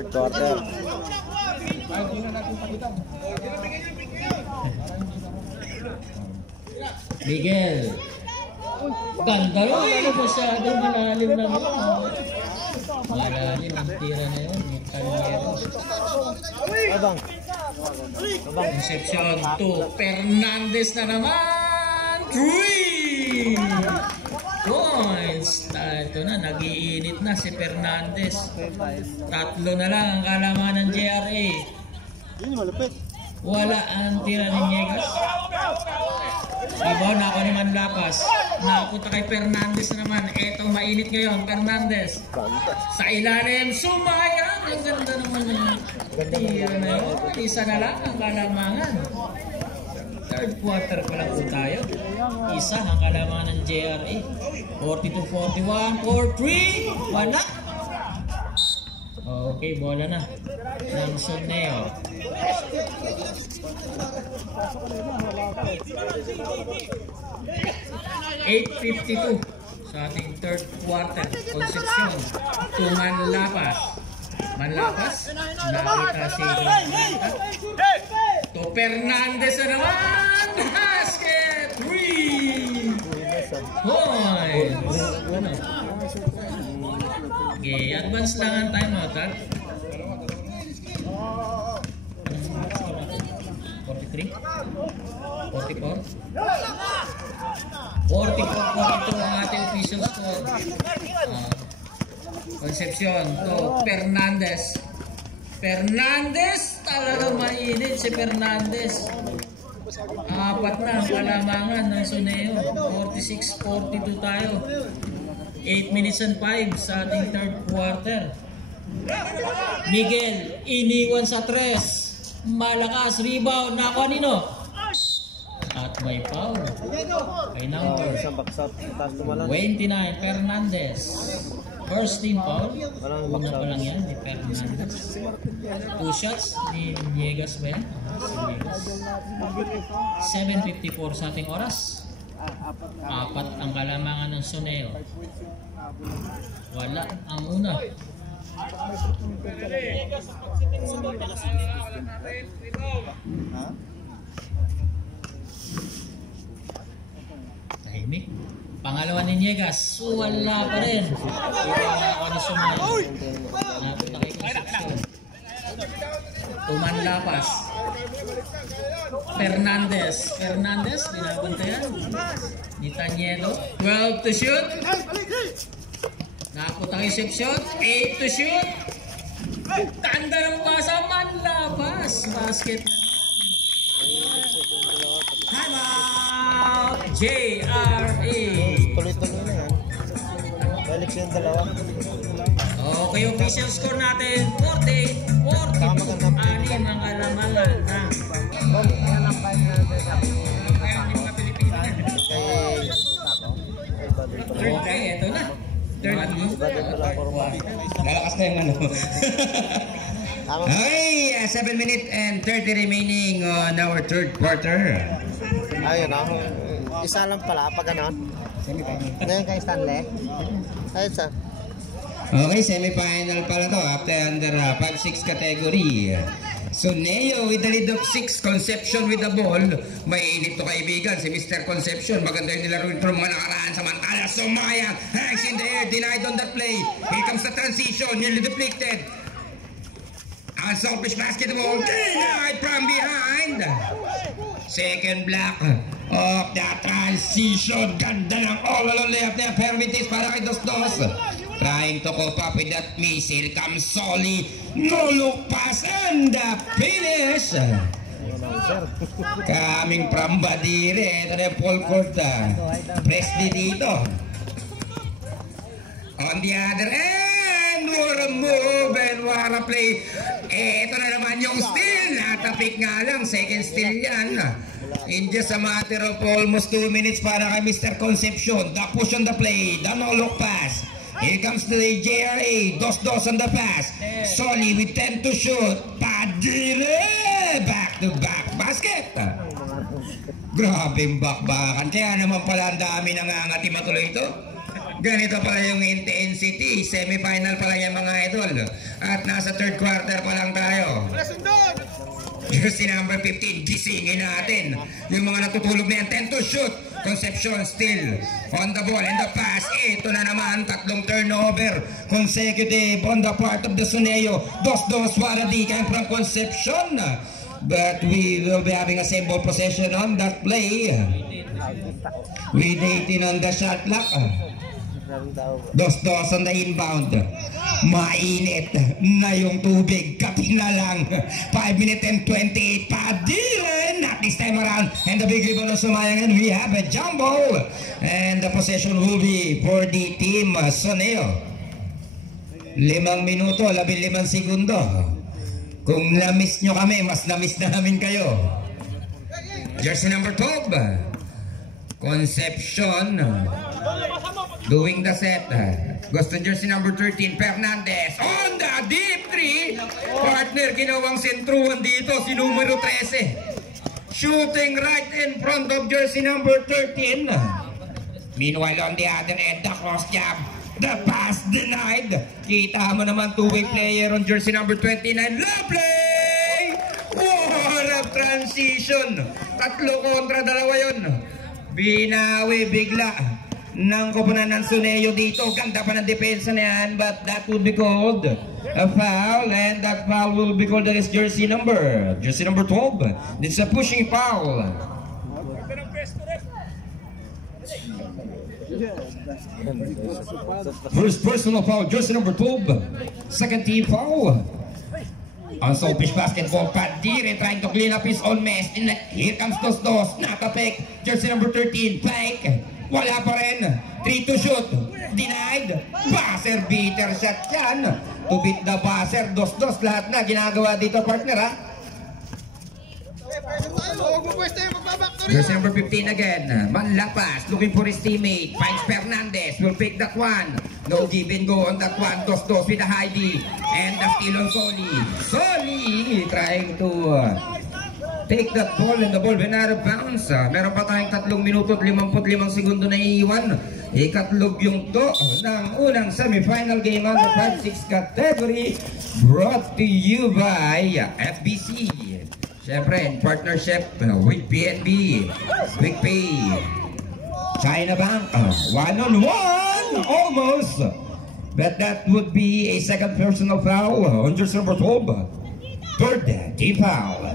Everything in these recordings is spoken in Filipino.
Third quarter. Miguel. Ganda yun. Ano masyado malalim na yun. Malalim ang tira na yun. Abang. Concepcion to Fernandez na naman. 3 points. Ito na, nag-iinit na si Fernandez. 3 na lang ang kalaman ng JRA. Wala ang tira ni Niegas. Ibaw na ako ni Manlapas. Nakapunta kay Fernandez naman. Eto mainit ngayon, Fernandez. Sa ilalim, sumayang. Ang ganda naman yung tira na yun. Isa na lang ang kalamangan. Third quarter pa lang po tayo. Isa ang kalamangan ng JRA. 42-41, 4-3. Wala. Okay, bola na. Ng Soneo. 8:52 sa ating third quarter. Concepcion to Manlapas. Manlapas. Nakita si to Fernandez na naman. Basket. 3 points. Ano? Okay, advance lang ang timeout, ha? 43? 44? 44-42 ang ating official score. Concepcion to Fernandez. Fernandez! Talagang mainit si Fernandez. 4 na ang kalamangan ng Soneo. 46-42 tayo. 8 minutes and 5 sa ating third quarter. Miguel, iniwan sa 3. Malakas, rebound na kanino? At may foul. Kay number 29, Fernandez. First team foul. Una pa lang yan ni Fernandez. 2 shots ni Niegas ba yan? 7:54 sa ating oras. 4 ang kalamangan ng Soneo. Wala ang una. Tahimik. Pangalawa ni Niegas. Wala pa rin. Napunta kay Concepcion. Tumanlapas. Fernandez. Fernandez, binabantayan. Ni Taniedo. 12 to shoot. Nakapunta kay Concepcion. 8 to shoot. Tanda ng pasa. Manlapas. Basket na. Time out. JRA. Tuloy-tuloy na yan. Balik siya yung dalawa. Okay, official score natin 48-40. Anim ang kalamangan na okay, eto na. Lalakas na yung ano. Okay, 7 minutes and 30 remaining on our third quarter. Ayun ako. Isa lang pala pag ganon. Ngayon kay Stanley. Ayun sa. Okay, semi-final pala to after under 5-6 category. Soneo with the lead of 6, Concepcion with the ball. Mainit to kaibigan, si Mr. Concepcion. Maganda yung nilaruin from mga nakaraan. Samantala, sumayang. Hangs in the air, denied on that play. Here comes the transition, nearly deflected. Unselfish basketball, denied from behind. Second block of the transition. Ganda ng all-alone layup na permitis para kay Dos-Dos. Trying to cope up with that missile comes Soli. No look pass and the finish. Coming from Badire. Ito na yung full court. Presley dito. On the other end, what a move and what a play. Ito na naman yung steal. Natapik nga lang. Second steal yan. In just a matter of almost 2 minutes para kay Mr. Concepcion. The push on the play. The no look pass. Here comes the JRA. Dos-Dos on the pass. Soli with 10 to shoot. Padire! Back-to-back basket. Grabing bakbakan. Kaya naman pala ang dami nangangati matuloy ito. Ganito pala yung intensity. Semi-final pa lang yung mga idol. At nasa third quarter pa lang tayo. Jersey number 15, gisingin natin. Yung mga natutulog na yan, 10 to shoot. Concepcion still on the ball and the pass. Ito na naman, tatlong turnover consecutive on the part of the Suneo. 2-2 Waradi came from Concepcion. But we will be having a same ball possession on that play. With 18 on the shot clock. 2-2 on the inbound. Mainit na yung tubig. Kapi na lang. 5 minutes and 28 pa. Dylan, not this time around. And the big ribbon of Sumayangan. We have a jump ball. And the possession will be for the team Soneo. 5 minuto, 15 segundo. Kung na-miss nyo kami, mas na-miss na namin kayo. Jersey number 12. Concepcion. Doing the set. Gusto jersey number 13, Fernandez. On the deep 3. Partner, ginawang sentruhan dito si numero 13. Shooting right in front of jersey number 13. Meanwhile, on the other end, the cross jab. The pass denied. Kita mo naman two-way player on jersey number 29. Lovely! What a transition. 3 kontra 2 yun. Binawi bigla ng koponan ng Suneo dito. Ganda pa ng depensa na yan, but that would be called a foul, and that foul will be called against jersey number 12. This is a pushing foul. First personal foul, jersey number 12. Second team foul. Unselfish basketball, Padire trying to clean up his own mess. And here comes Dos, not a pick. Jersey number 13, fake. Wala pa rin. 3 to shoot. Denied. Buzzer beater shot yan. To beat the buzzer. Dos. Lahat na ginagawa dito, partner, ha? Jersey number 15 again. Manlapas. Looking for his teammate. Finds Fernandez. Will pick that one. No give and go on that one. Dos with the high D. And the steal on Soli. Soli trying to take that ball, and the ball went out of bounds. Meron pa tayong 3 minuto at 55 segundo na iiwan. Ikatlog yung to ng unang semifinal game on the 5-6 category, brought to you by FBC. Siyempre, in partnership with PNB, Quick Pay, China Bank, 1-on-1, almost. But that would be a second personal foul on jersey number 12. Third team foul.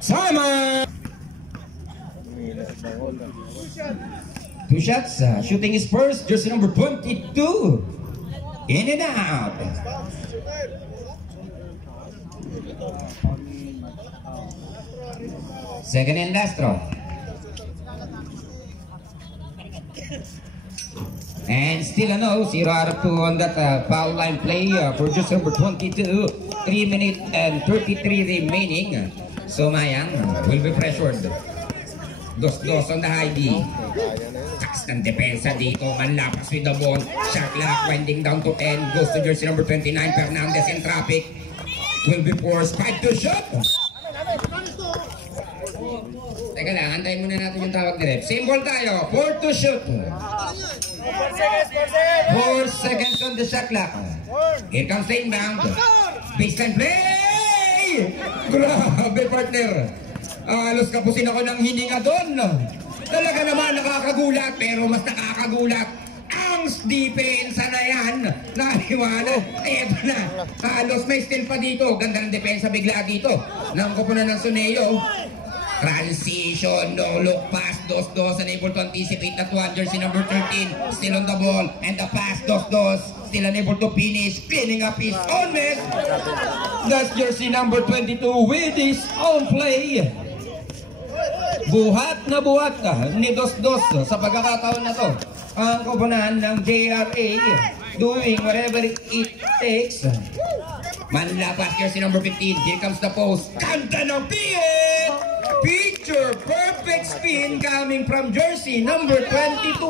Simon! 2 shots. Shooting is first. Jersey number 22. In and out. Second and last throw. And still a no, 0 out of 2 on that foul line play for just number 22. 3 minutes and 33 remaining. So Mayang will be pressured. Dos on the high D. Takas ng depensa dito. Manlapas with the ball. Shot clock winding down to 10. Goes to jersey number 29. Fernandez in traffic. Will be forced. 5 to shot. Teka lang, antayin muna natin yung tawag ni Rep. Same ball tayo. 4 to shoot. 4 seconds on the shot clock. Here comes the inbound. Baseline play! Grabe, partner. Alos kapusin ako ng hininga doon. Talaga naman nakakagulat, pero mas nakakagulat ang depensa na yan. Naliwanag. Eto na. Halos may steal pa dito. Ganda ng depensa bigla dito. Nangkupunan ng Suneo. Transition, no look pass, Dos, unable to anticipate that one. Jersey number 13, still on the ball, and the pass, Dos, still unable to finish, cleaning up his own mess. That's jersey number 22 with his own play. Buhat na buhat ni Dos sa pagkakataon na to. Ang koponan ng JRA doing whatever it takes. Manlapas, jersey number 15. Here comes the post. Kanta ng PN! Picture perfect spin coming from jersey number 22.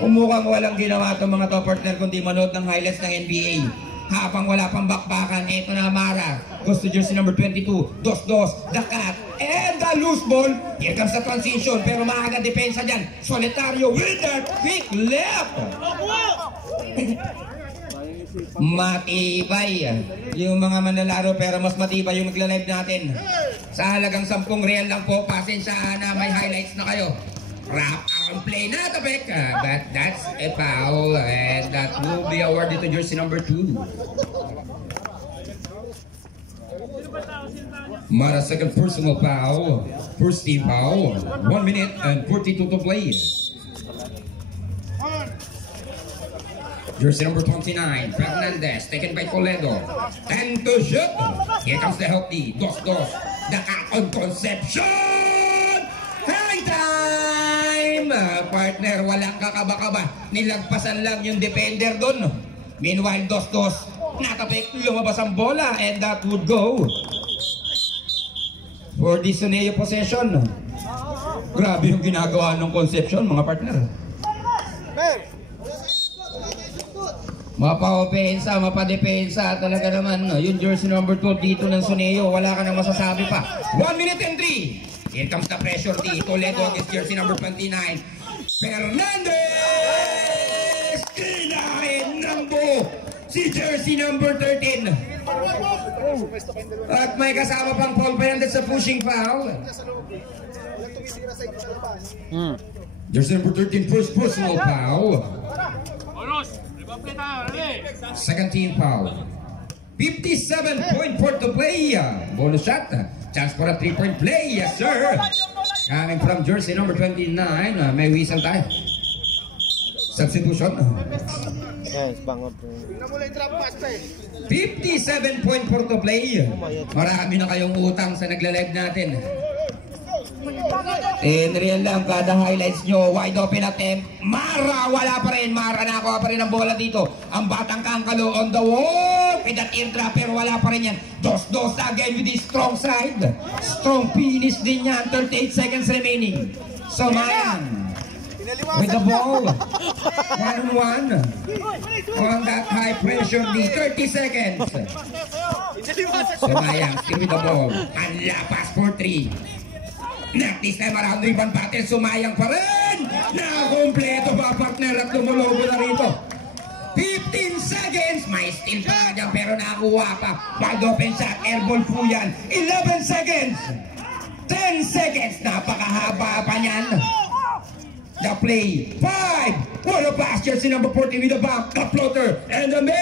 Umukhang walang ginawa itong mga to partner kundi manood ng highlights ng NBA. Habang wala pang bakbakan, eto na Mara. Goes to jersey number 22. Dos-dos, the cut, and the loose ball. Here comes the transition, pero maaga depensa dyan. Solitario with that quick left. Matibay yung mga manlalaro, pero mas matibay yung nagla-live natin. Sa halagang 10 real lang po, pasensya na may highlights na kayo. Wrap around play na Tapik, but that's a foul, and that will be awarded to jersey number 2. Mara, second personal foul. First team foul. 1 minute and 42 to play. Jersey number 29, Fernandez, taken by Toledo. 10 to shoot. Here comes the healthy. Dos-dos. The cut on Concepcion. High time! Partner, walang kakaba-kaba. Nilagpasan lang yung defender doon. Meanwhile, dos-dos. Natapik, lumabas ang bola, and that would go for the Suneo possession. Grabe yung ginagawa ng Concepcion, mga partner. Mapa-opensa, mapa-depensa talaga naman. Yung jersey number 12 dito ng Suneo, wala ka nang masasabi pa. 1 minute and 3. Here comes the pressure dito. Toledo against jersey number 29. Fernandez! Kinain ng buo si jersey number 13. At may kasama pang Paul Fernandez sa pushing foul. Jersey number 13, first personal foul. Second team foul. 57.4 to play. Bonus shot. Chance for a 3-point play. Yes, sir. Coming from jersey number 29. May whistle tayo. Substitution. Yes, bangot. 57.4 to play. Marami na kayong utang sa nagla-live natin. In real lang, kada highlights nyo, wide open attempt. Mara, wala pa rin. Mara, nakuha pa rin ang bola dito. Ang batang Kangkalo on the wall. With that eardropper, wala pa rin yan. Dos-dos again with the strong side. Strong finish din yan. 38 seconds remaining. So, Mayan with the ball. 1-on-1. On that high pressure lead. 30 seconds. So, Mayan still with the ball. And lapas for 3. This time around rebound battle, sumayang pa rin. Nakompleto ba partner at lumulobo na rito. 15 seconds. May steal pa dyan pero nakuha pa. Wide open shot. Airball po yan. 11 seconds. 10 seconds. Napakahaba pa niyan. The play. 5. What a pass. Jersey number 14 with the back. The floater. And the miss.